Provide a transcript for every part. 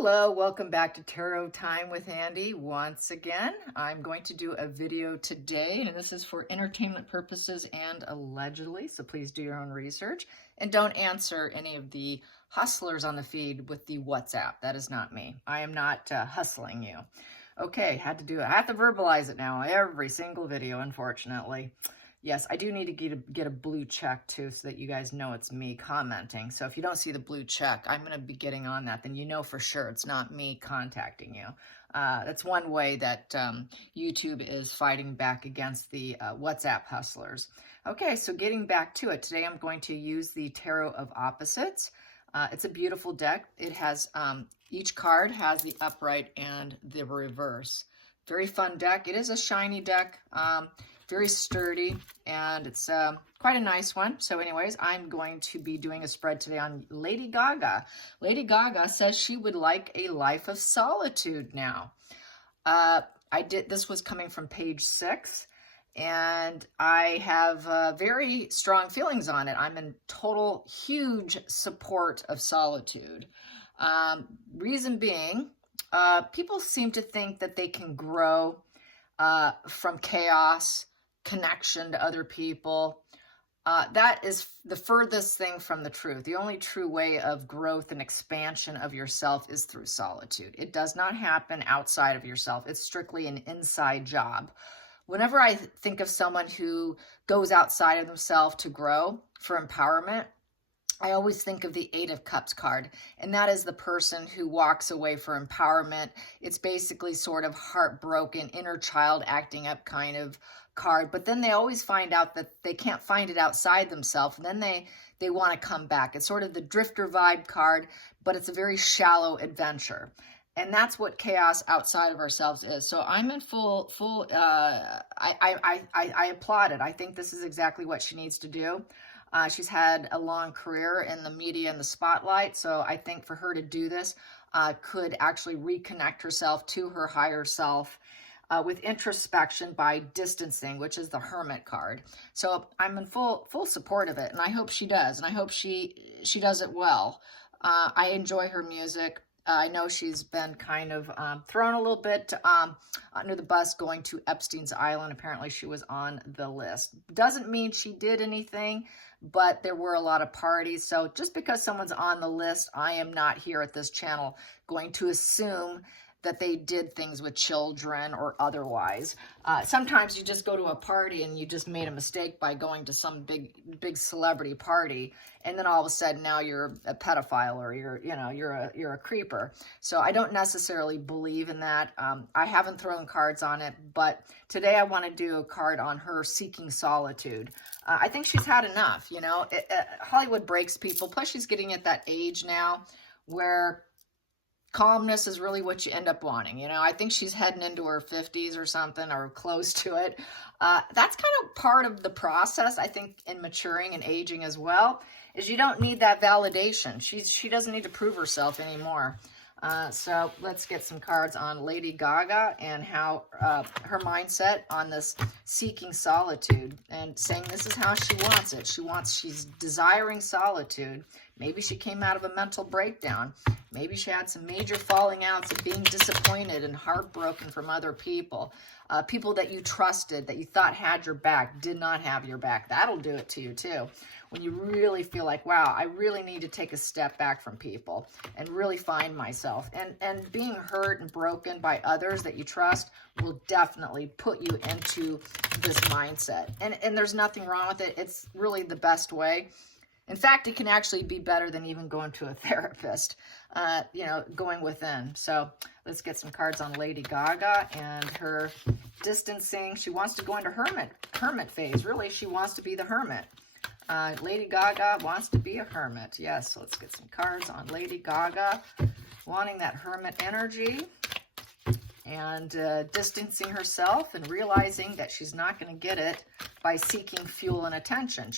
Hello, welcome back to Tarot Time with Andy. Once again, I'm going to do a video today, and this is for entertainment purposes and allegedly, so please do your own research. And don't answer any of the hustlers on the feed with the WhatsApp. That is not me. I am not hustling you. Okay, had to do it. I have to verbalize it now every single video, unfortunately. Yes, I do need to get a blue check too so that you guys know it's me commenting. So if you don't see the blue check, I'm going to be getting on that. Then you know for sure it's not me contacting you. That's one way that YouTube is fighting back against the WhatsApp hustlers. Okay, so getting back to it, today I'm going to use the Tarot of Opposites. It's a beautiful deck. It has, each card has the upright and the reverse. Very fun deck. It is a shiny deck. Very sturdy, and it's quite a nice one. So anyways, I'm going to be doing a spread today on Lady Gaga. Lady Gaga says she would like a life of solitude now. This was coming from page 6, and I have very strong feelings on it. I'm in total, huge support of solitude. Reason being, people seem to think that they can grow from chaos, connection to other people. That is the furthest thing from the truth. The only true way of growth and expansion of yourself is through solitude. It does not happen outside of yourself. It's strictly an inside job. Whenever I think of someone who goes outside of themselves to grow for empowerment, I always think of the 8 of Cups card, and that is the person who walks away for empowerment. It's basically sort of heartbroken, inner child acting up kind of card, but then they always find out that they can't find it outside themselves, and then they want to come back. It's sort of the drifter vibe card, but it's a very shallow adventure. And that's what chaos outside of ourselves is. So I'm in I applaud it. I think this is exactly what she needs to do. She's had a long career in the media and the spotlight, so I think for her to do this could actually reconnect herself to her higher self with introspection by distancing, which is the Hermit card. So I'm in full support of it, and I hope she does, and I hope she does it well. I enjoy her music. I know she's been kind of thrown a little bit under the bus going to Epstein's Island. Apparently she was on the list. Doesn't mean she did anything, but there were a lot of parties. So just because someone's on the list, I am not here at this channel going to assume that they did things with children or otherwise. Sometimes you just go to a party and you just made a mistake by going to some big celebrity party, and then all of a sudden now you're a pedophile or you're a creeper. So I don't necessarily believe in that. I haven't thrown cards on it, but today I want to do a card on her seeking solitude. I think she's had enough. Hollywood breaks people. Plus she's getting at that age now where calmness is really what you end up wanting. I think she's heading into her 50s or something, or close to it. That's kind of part of the process, I think, in maturing and aging as well, is you don't need that validation. She doesn't need to prove herself anymore. So let's get some cards on Lady Gaga and how her mindset on this seeking solitude, and saying this is how she wants it. She's desiring solitude. Maybe she came out of a mental breakdown. Maybe she had some major falling outs of being disappointed and heartbroken from other people. People that you trusted, that you thought had your back, did not have your back. That'll do it to you too. When you really feel like, wow, I really need to take a step back from people and really find myself. And being hurt and broken by others that you trust will definitely put you into this mindset. And there's nothing wrong with it. It's really the best way. In fact, it can actually be better than even going to a therapist, going within. So let's get some cards on Lady Gaga and her distancing. She wants to go into hermit phase. Really, she wants to be the hermit. Lady Gaga wants to be a hermit. Yes, so let's get some cards on Lady Gaga, wanting that hermit energy and distancing herself and realizing that she's not going to get it by seeking fuel and attention.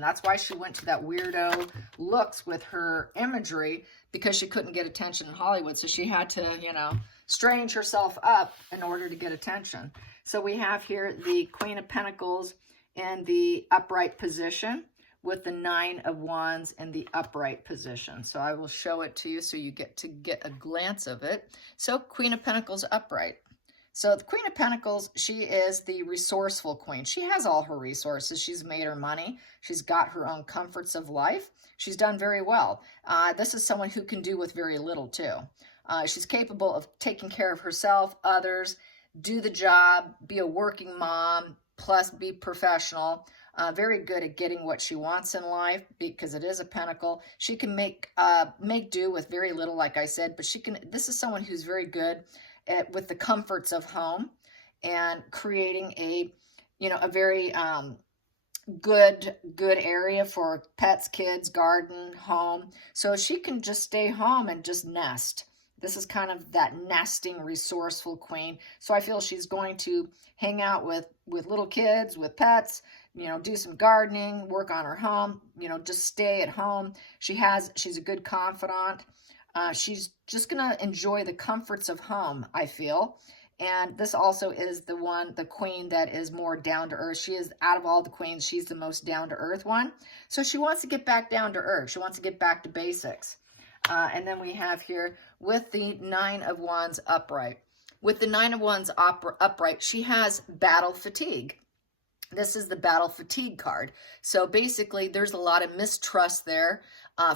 That's why she went to that weirdo looks with her imagery, because she couldn't get attention in Hollywood. So she had to, strange herself up in order to get attention. So we have here the Queen of Pentacles in the upright position with the Nine of Wands in the upright position. So I will show it to you so you get to get a glance of it. So Queen of Pentacles upright. So the Queen of Pentacles, she is the resourceful queen. She has all her resources. She's made her money. She's got her own comforts of life. She's done very well. This is someone who can do with very little too. She's capable of taking care of herself, others, do the job, be a working mom, plus be professional. Very good at getting what she wants in life because it is a pentacle. She can make do with very little, like I said, but this is someone who's very good with the comforts of home and creating a very good area for pets, kids, garden, home. So she can just stay home and just nest. This is kind of that nesting, resourceful queen. So I feel she's going to hang out with little kids, with pets, do some gardening, work on her home, just stay at home. She's a good confidant. She's just going to enjoy the comforts of home, I feel. And this also is the queen that is more down to earth. She is, out of all the queens, she's the most down to earth one. So she wants to get back down to earth. She wants to get back to basics. And then we have here with the Nine of Wands upright. With the Nine of Wands upright, she has battle fatigue. This is the battle fatigue card. So basically, there's a lot of mistrust there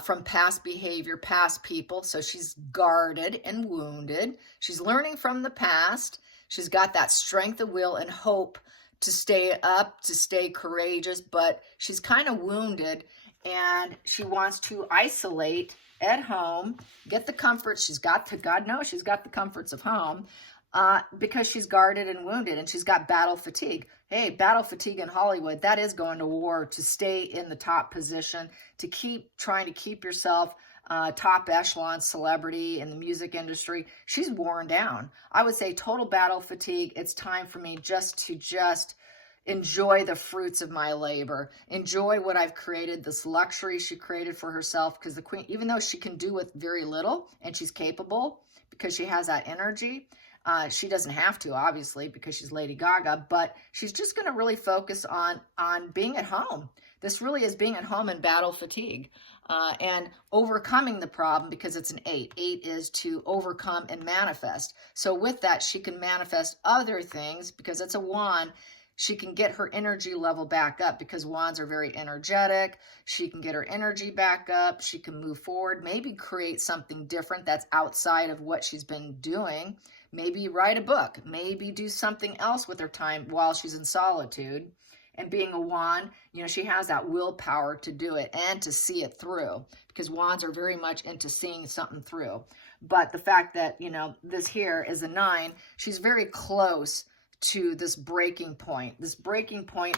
from past behavior, past people. So she's guarded and wounded. She's learning from the past. She's got that strength of will and hope to stay up, to stay courageous, but she's kind of wounded and she wants to isolate at home, get the comforts. God knows she's got the comforts of home because she's guarded and wounded and she's got battle fatigue. Hey, battle fatigue in Hollywood, that is going to war to stay in the top position, to trying to keep yourself top echelon celebrity in the music industry. She's worn down. I would say total battle fatigue. It's time for me just to enjoy the fruits of my labor, enjoy what I've created, this luxury she created for herself, because the queen, even though she can do with very little and she's capable because she has that energy, she doesn't have to, obviously, because she's Lady Gaga, but she's just going to really focus on being at home. This really is being at home in battle fatigue and overcoming the problem, because it's an 8. 8 is to overcome and manifest. So with that, she can manifest other things because it's a wand. She can get her energy level back up because wands are very energetic. She can get her energy back up. She can move forward, maybe create something different that's outside of what she's been doing. Maybe write a book, maybe do something else with her time while she's in solitude. And being a wand, she has that willpower to do it and to see it through, because wands are very much into seeing something through. But the fact that, this here is a 9, she's very close to this breaking point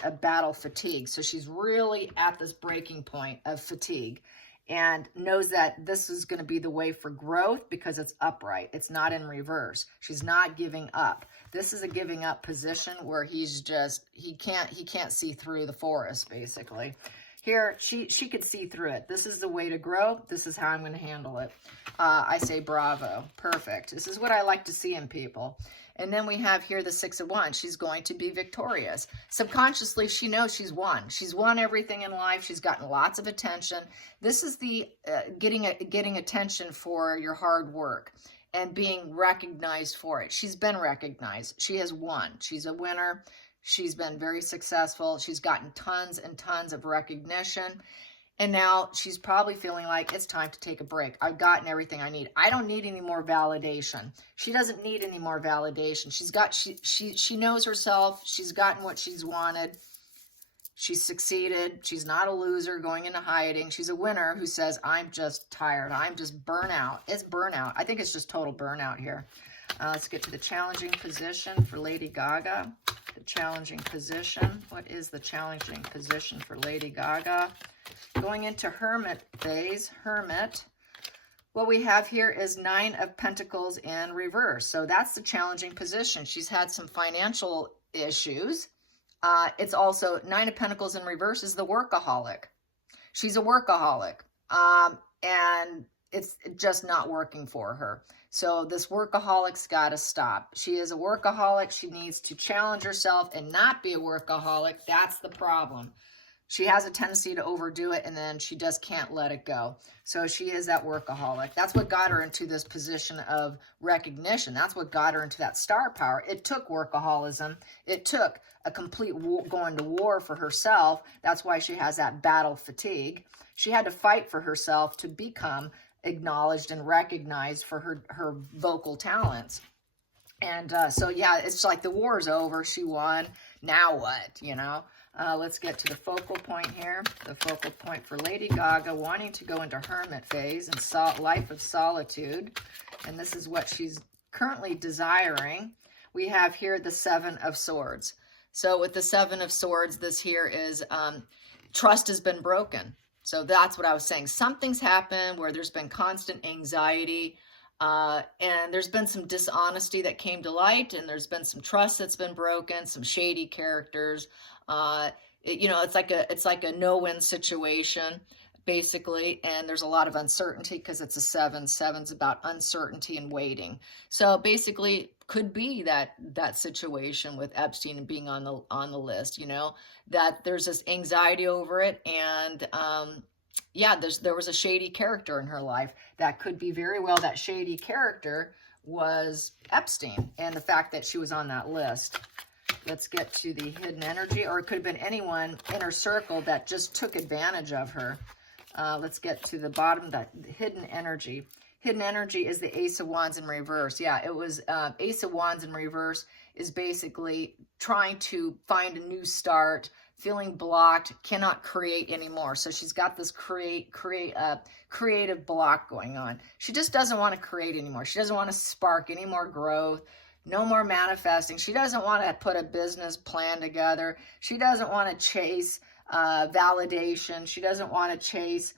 of battle fatigue. So she's really at this breaking point of fatigue and knows that this is going to be the way for growth because it's upright. It's not in reverse. She's not giving up. This is a giving up position where he can't see through the forest, basically. Here, she could see through it. This is the way to grow. This is how I'm going to handle it. I say bravo. Perfect. This is what I like to see in people. And then we have here the 6 of Wands. She's going to be victorious. Subconsciously, she knows she's won. She's won everything in life. She's gotten lots of attention. This is the getting attention for your hard work and being recognized for it. She's been recognized. She has won. She's a winner. She's been very successful. She's gotten tons and tons of recognition. And now she's probably feeling like it's time to take a break. I've gotten everything I need. I don't need any more validation. She doesn't need any more validation. She knows herself. She's gotten what she's wanted. She's succeeded. She's not a loser going into hiding. She's a winner who says, I'm just tired. I'm just burnout. It's burnout. I think it's just total burnout here. Let's get to the challenging position for Lady Gaga. The challenging position. What is the challenging position for Lady Gaga? Going into Hermit phase, Hermit. What we have here is 9 of Pentacles in reverse. So that's the challenging position. She's had some financial issues. It's also 9 of Pentacles in reverse is the workaholic. She's a workaholic. And it's just not working for her. So this workaholic's got to stop. She is a workaholic. She needs to challenge herself and not be a workaholic. That's the problem. she has a tendency to overdo it, and then she just can't let it go. So she is that workaholic. That's what got her into this position of recognition. That's what got her into that star power. It took workaholism. It took a complete going to war for herself. That's why she has that battle fatigue. She had to fight for herself to become acknowledged and recognized for her vocal talents. And so, yeah, it's like the war's over. She won. Now what, you know? Let's get to the focal point here. The focal point for Lady Gaga, wanting to go into hermit phase and life of solitude. And this is what she's currently desiring. We have here the Seven of Swords. So with the Seven of Swords, this here is trust has been broken. So that's what I was saying. Something's happened where there's been constant anxiety, and there's been some dishonesty that came to light, and there's been some trust that's been broken, some shady characters. You know, it's like a no-win situation, basically, and there's a lot of uncertainty because it's a 7. 7's about uncertainty and waiting. So basically, could be that situation with Epstein and being on the list. You know, that there's this anxiety over it, and yeah, there was a shady character in her life. That could be very well that shady character was Epstein, and the fact that she was on that list. Let's get to the hidden energy, or it could have been anyone in her circle that just took advantage of her. Let's get to the bottom, the hidden energy. Hidden energy is the Ace of Wands in reverse. Yeah, it was Ace of Wands in reverse is basically trying to find a new start, feeling blocked, cannot create anymore. So she's got this creative block going on. She just doesn't want to create anymore. She doesn't want to spark any more growth. No more manifesting. She doesn't want to put a business plan together. She doesn't want to chase validation. She doesn't want to chase,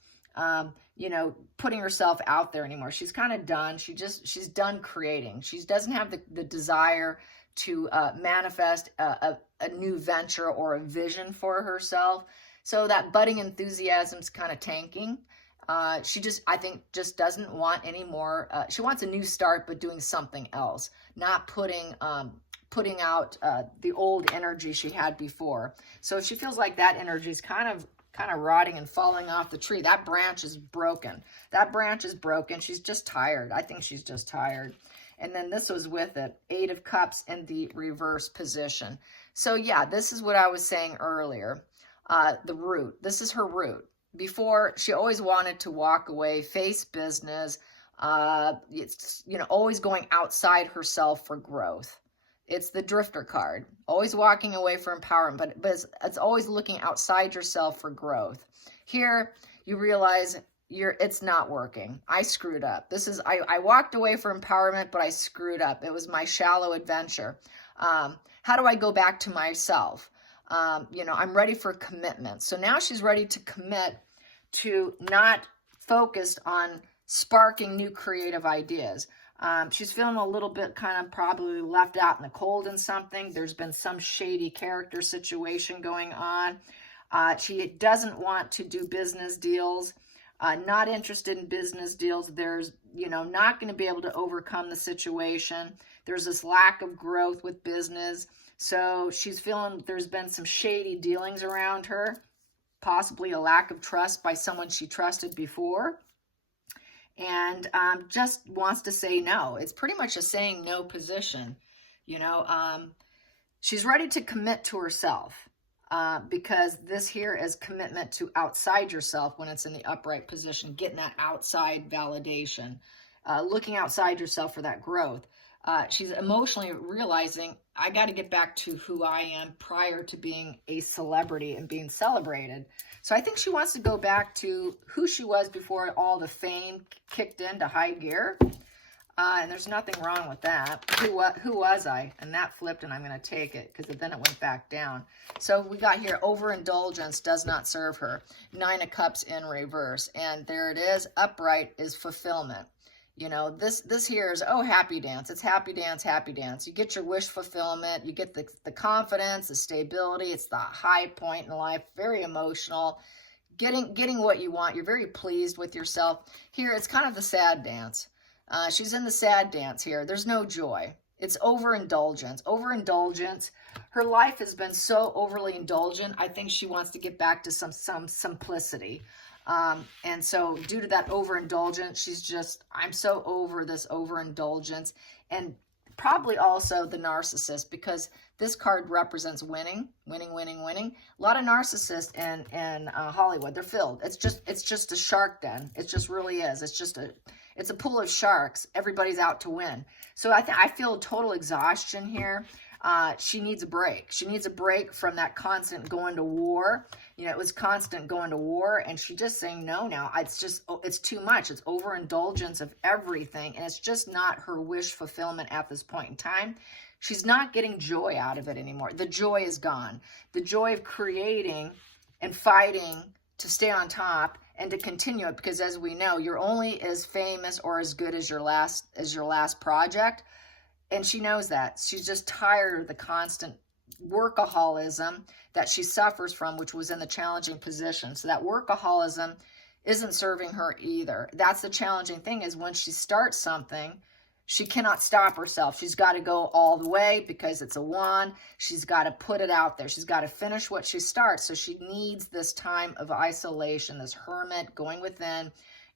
you know, putting herself out there anymore. She's kind of done. She's done creating. She doesn't have the desire to manifest a new venture or a vision for herself. So that budding enthusiasm's kind of tanking. She just, I think, just doesn't want any more. She wants a new start, but doing something else, not putting out the old energy she had before. So she feels like that energy is kind of rotting and falling off the tree. That branch is broken. That branch is broken. She's just tired. I think she's just tired. And then this was with it, 8 of Cups in the reverse position. So yeah, this is what I was saying earlier. The root. This is her root. Before, she always wanted to walk away, face business. It's, you know, always going outside herself for growth. It's the drifter card, always walking away for empowerment, but it's always looking outside yourself for growth. Here, you realize it's not working. I screwed up. I walked away for empowerment, but I screwed up. It was my shallow adventure. How do I go back to myself? You know, I'm ready for commitment. So now she's ready to commit to not focused on sparking new creative ideas. She's feeling a little bit kind of probably left out in the cold in something. There's been some shady character situation going on. She doesn't want to do business deals, not interested in business deals. There's, you know, not going to be able to overcome the situation. There's this lack of growth with business. So she's feeling there's been some shady dealings around her, possibly a lack of trust by someone she trusted before, and just wants to say no. It's pretty much a saying no position. You know, she's ready to commit to herself because this here is commitment to outside yourself when it's in the upright position, getting that outside validation, looking outside yourself for that growth. She's emotionally realizing, I got to get back to who I am prior to being a celebrity and being celebrated. So I think she wants to go back to who she was before all the fame kicked into high gear. And there's nothing wrong with that. Who was I? And that flipped, and I'm going to take it because then it went back down. So we got here, overindulgence does not serve her. 9 of Cups in reverse. And there it is. Upright is fulfillment. You know, this here is, oh, happy dance. It's happy dance, happy dance. You get your wish fulfillment. You get the confidence, the stability. It's the high point in life. Very emotional. Getting what you want. You're very pleased with yourself. Here, it's kind of the sad dance. She's in the sad dance here. There's no joy. It's overindulgence. Overindulgence. Her life has been so overly indulgent. I think she wants to get back to some simplicity. And so due to that overindulgence, she's just, I'm so over this overindulgence. And probably also the narcissist, because this card represents winning, winning, winning, winning. A lot of narcissists in Hollywood, they're filled. It's just a shark den. It just really is. It's a pool of sharks. Everybody's out to win. So I feel total exhaustion here. She needs a break. She needs a break from that constant going to war. You know, it was constant going to war, and she's just saying no now. It's too much. It's overindulgence of everything, and it's just not her wish fulfillment at this point in time. She's not getting joy out of it anymore. The joy is gone. The joy of creating and fighting to stay on top and to continue it, because as we know, you're only as famous or as good as your last project. And she knows that. She's just tired of the constant workaholism that she suffers from, which was in the challenging position. So that workaholism isn't serving her either. That's the challenging thing, is when she starts something, she cannot stop herself. She's got to go all the way because it's a wand. She's got to put it out there. She's got to finish what she starts. So she needs this time of isolation, this hermit, going within,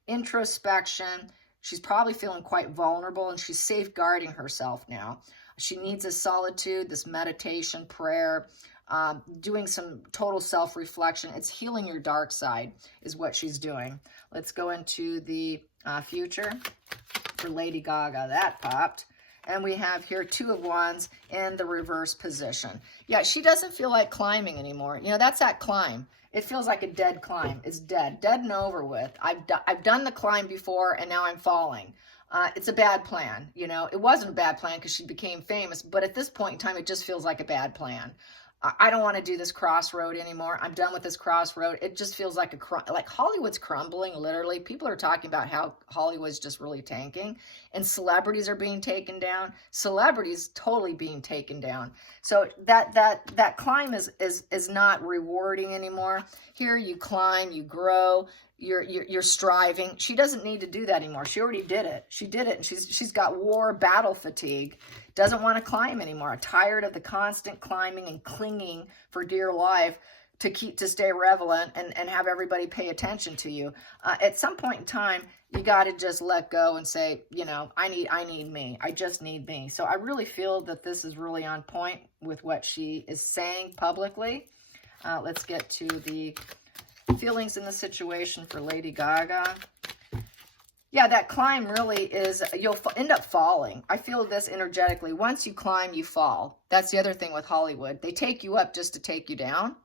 introspection. She's probably feeling quite vulnerable, and she's safeguarding herself now. She needs a solitude, this meditation, prayer, doing some total self-reflection. It's healing your dark side is what she's doing. Let's go into the future for Lady Gaga. That popped. And we have here 2 of Wands in the reverse position. Yeah, she doesn't feel like climbing anymore. You know, that's that climb. It feels like a dead climb. It's dead and over with. I've done the climb before, and now I'm falling. It's a bad plan. You know, it wasn't a bad plan because she became famous, but at this point in time, it just feels like a bad plan. I don't want to do this crossroad anymore. I'm done with this crossroad. It just feels like like Hollywood's crumbling, literally. People are talking about how Hollywood's just really tanking, and celebrities are being taken down. Celebrities totally being taken down. So that climb is not rewarding anymore. Here you climb, you grow, you're striving. She doesn't need to do that anymore. She already did it. She did it, and she's got war battle fatigue. Doesn't want to climb anymore. Tired of the constant climbing and clinging for dear life to stay relevant and have everybody pay attention to you. At some point in time, you got to just let go and say, you know, I need me. I just need me. So I really feel that this is really on point with what she is saying publicly. Let's get to the feelings in the situation for Lady Gaga. Yeah, that climb really is, you'll end up falling. I feel this energetically. Once you climb, you fall. That's the other thing with Hollywood. They take you up just to take you down.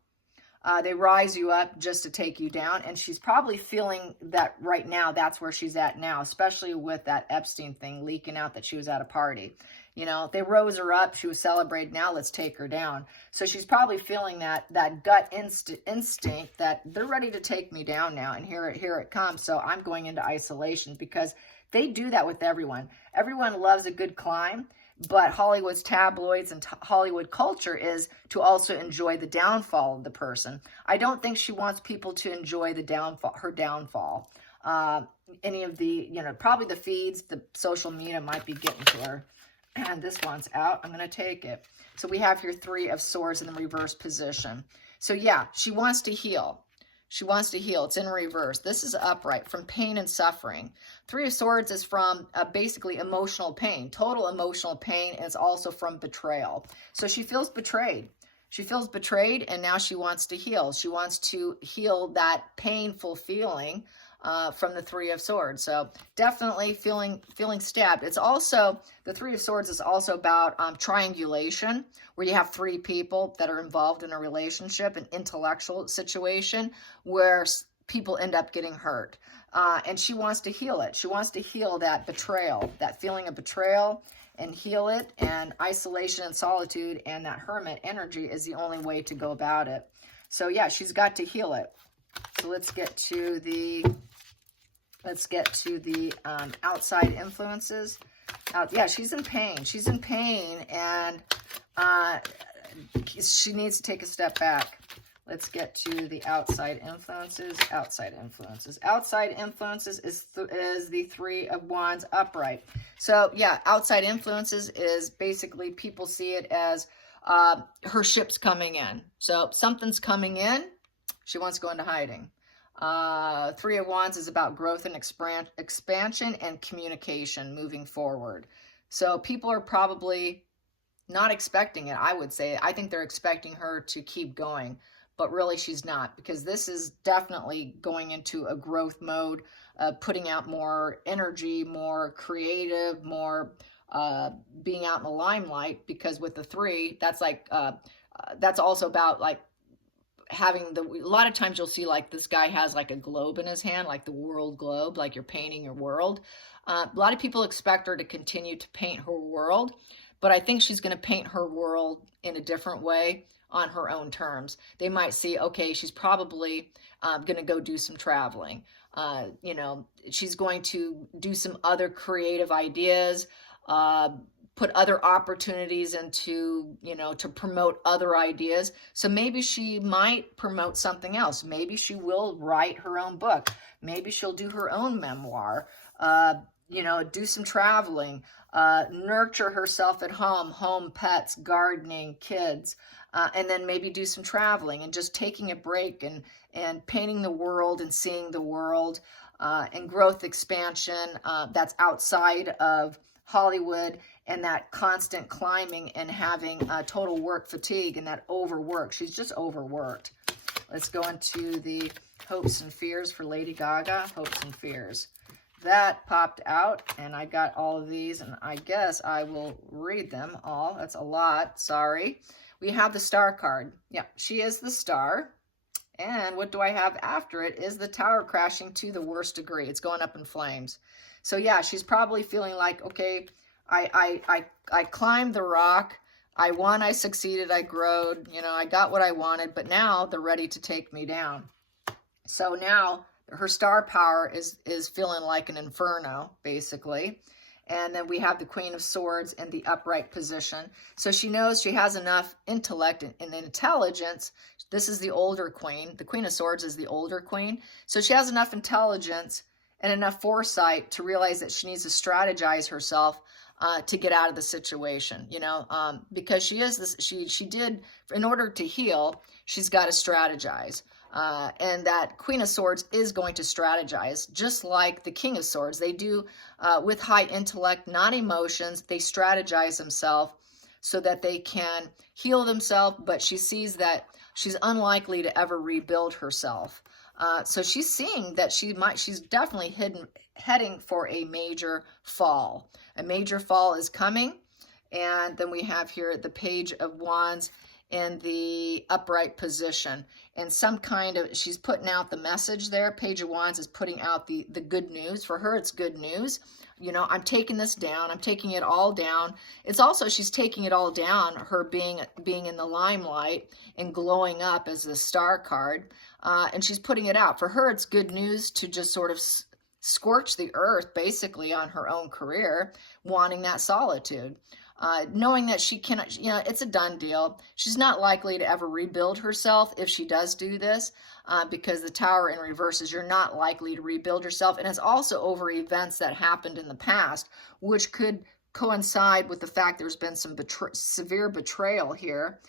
They rise you up just to take you down. And she's probably feeling that right now, that's where she's at now, especially with that Epstein thing leaking out that she was at a party. You know, they rose her up. She was celebrated. Now let's take her down. So she's probably feeling that gut instinct that they're ready to take me down now. And here it comes. So I'm going into isolation, because they do that with everyone. Everyone loves a good climb, but Hollywood's tabloids and Hollywood culture is to also enjoy the downfall of the person. I don't think she wants people to enjoy her downfall. Any of the, you know, probably the feeds, the social media might be getting to her. And this one's out. I'm going to take it. So we have here 3 of Swords in the reverse position. So yeah, she wants to heal. She wants to heal. It's in reverse. This is upright, from pain and suffering. 3 of Swords is from basically emotional pain, total emotional pain, and it's also from betrayal. So she feels betrayed. She feels betrayed, and now she wants to heal. She wants to heal that painful feeling from the 3 of Swords. So definitely feeling stabbed. It's also, the 3 of Swords is also about triangulation, where you have 3 people that are involved in a relationship, an intellectual situation where people end up getting hurt. And she wants to heal it. She wants to heal that betrayal, that feeling of betrayal, and heal it. And isolation and solitude and that hermit energy is the only way to go about it. So yeah, she's got to heal it. So let's get to the outside influences. Yeah, she's in pain. She's in pain, and she needs to take a step back. Let's get to the outside influences. Outside influences. Outside influences is the Three of Wands upright. So yeah, outside influences is basically people see it as her ship's coming in. So something's coming in. She wants to go into hiding. Three of Wands is about growth and expansion and communication moving forward. So people are probably not expecting it, I would say. I think they're expecting her to keep going, but really she's not, because this is definitely going into a growth mode, putting out more energy, more creative, more being out in the limelight, because with the three, that's like, that's also about like having a lot of times you'll see like this guy has like a globe in his hand, like the world globe, like you're painting your world. A lot of people expect her to continue to paint her world, but I think she's going to paint her world in a different way on her own terms. They might see, okay, she's probably going to go do some traveling. You know, she's going to do some other creative ideas, put other opportunities into, you know, to promote other ideas. So maybe she might promote something else. Maybe she will write her own book. Maybe she'll do her own memoir, you know, do some traveling, nurture herself at home, pets, gardening, kids, and then maybe do some traveling and just taking a break and painting the world and seeing the world, and growth expansion, that's outside of Hollywood, and that constant climbing and having total work fatigue and that overwork. She's just overworked. Let's go into the hopes and fears for Lady Gaga. Hopes and fears. That popped out, and I got all of these, and I guess I will read them all. That's a lot. Sorry. We have the Star card. Yeah, she is the Star. And what do I have after it is the Tower crashing to the worst degree. It's going up in flames. So yeah, she's probably feeling like, okay, I climbed the rock. I won, I succeeded, I growed, you know, I got what I wanted, but now they're ready to take me down. So now her star power is feeling like an inferno, basically. And then we have the Queen of Swords in the upright position. So she knows she has enough intellect and intelligence. This is the older queen. The Queen of Swords is the older queen. So she has enough intelligence and enough foresight to realize that she needs to strategize herself to get out of the situation, you know, because she is this, she did, in order to heal, she's got to strategize. And that Queen of Swords is going to strategize, just like the King of Swords. They do, with high intellect, not emotions. They strategize themselves so that they can heal themselves, but she sees that she's unlikely to ever rebuild herself. So she's seeing that she's definitely heading for a major fall. A major fall is coming. And then we have here the Page of Wands in the upright position. And some kind of, she's putting out the message there. Page of Wands is putting out the good news. For her, it's good news. You know, I'm taking this down. I'm taking it all down. It's also, she's taking it all down, her being in the limelight and glowing up as the Star card. And she's putting it out. For her, it's good news to just sort of scorch the earth, basically, on her own career, wanting that solitude. Knowing that she cannot, you know, it's a done deal. She's not likely to ever rebuild herself if she does do this, because the Tower in reverse is you're not likely to rebuild yourself. And it's also over events that happened in the past, which could coincide with the fact there's been some severe betrayal here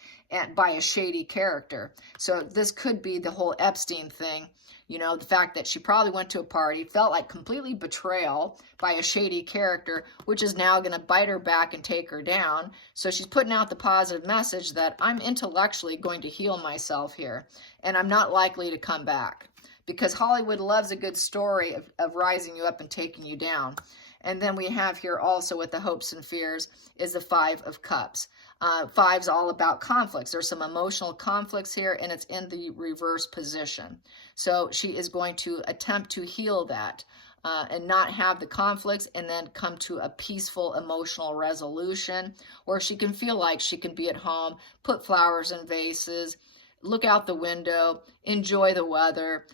by a shady character. So this could be the whole Epstein thing. You know, the fact that she probably went to a party, felt like completely betrayal by a shady character, which is now going to bite her back and take her down. So she's putting out the positive message that I'm intellectually going to heal myself here, and I'm not likely to come back. Because Hollywood loves a good story of rising you up and taking you down. And then we have here also with the hopes and fears is the Five of Cups. Five's all about conflicts. There's some emotional conflicts here, and it's in the reverse position. So she is going to attempt to heal that and not have the conflicts, and then come to a peaceful emotional resolution where she can feel like she can be at home, put flowers in vases, look out the window, enjoy the weather.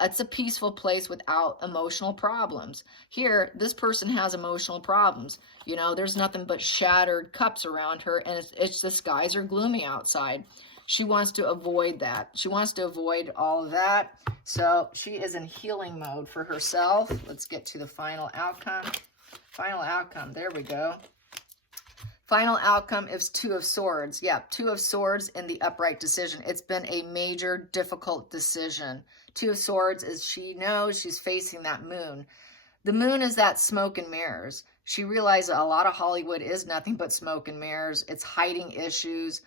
It's a peaceful place without emotional problems. Here, this person has emotional problems. You know, there's nothing but shattered cups around her, and it's the skies are gloomy outside. She wants to avoid that. She wants to avoid all of that. So she is in healing mode for herself. Let's get to the final outcome. Final outcome. There we go. Final outcome is Two of Swords. Yeah, Two of Swords in the upright decision. It's been a major, difficult decision. Two of Swords is she knows she's facing that moon. The moon is that smoke and mirrors. She realized a lot of Hollywood is nothing but smoke and mirrors. It's hiding issues.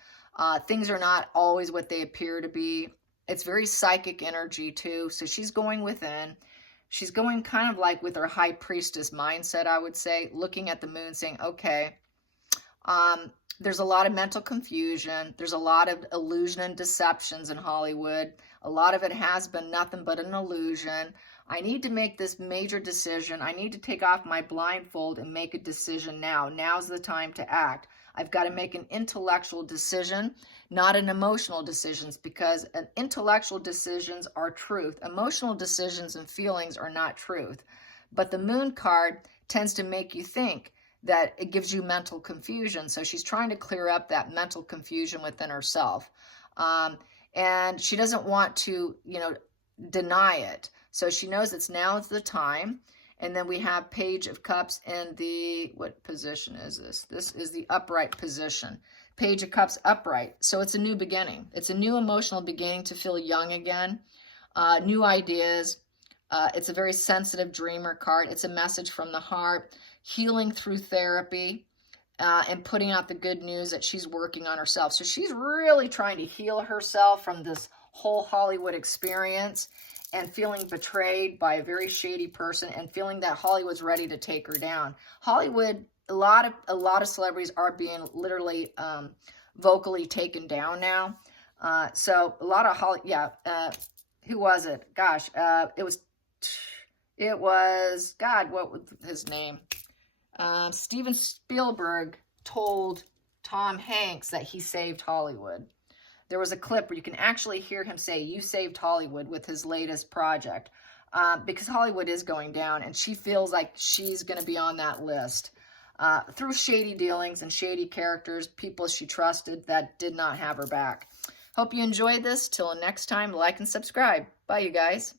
Things are not always what they appear to be. It's very psychic energy too. So she's going within. She's going kind of like with her high priestess mindset, I would say, looking at the moon saying, okay, there's a lot of mental confusion. There's a lot of illusion and deceptions in Hollywood. A lot of it has been nothing but an illusion. I need to make this major decision. I need to take off my blindfold and make a decision now. Now's the time to act. I've got to make an intellectual decision, not an emotional decisions, because an intellectual decisions are truth. Emotional decisions and feelings are not truth. But the moon card tends to make you think that it gives you mental confusion. So she's trying to clear up that mental confusion within herself. And she doesn't want to, deny it. So she knows now's the time. And then we have Page of Cups in the, what position is this? This is the upright position. Page of Cups upright. So it's a new beginning. It's a new emotional beginning to feel young again. New ideas. It's a very sensitive dreamer card. It's a message from the heart. Healing through therapy. And putting out the good news that she's working on herself. So she's really trying to heal herself from this whole Hollywood experience and feeling betrayed by a very shady person and feeling that Hollywood's ready to take her down. Hollywood, a lot of celebrities are being literally vocally taken down now. So a lot of who was it? Gosh, it was God, what was his name? Steven Spielberg told Tom Hanks that he saved Hollywood. There was a clip where you can actually hear him say, "You saved Hollywood," with his latest project, because Hollywood is going down, and she feels like she's going to be on that list through shady dealings and shady characters, people she trusted that did not have her back. Hope you enjoyed this. Till next time, like and subscribe. Bye, you guys.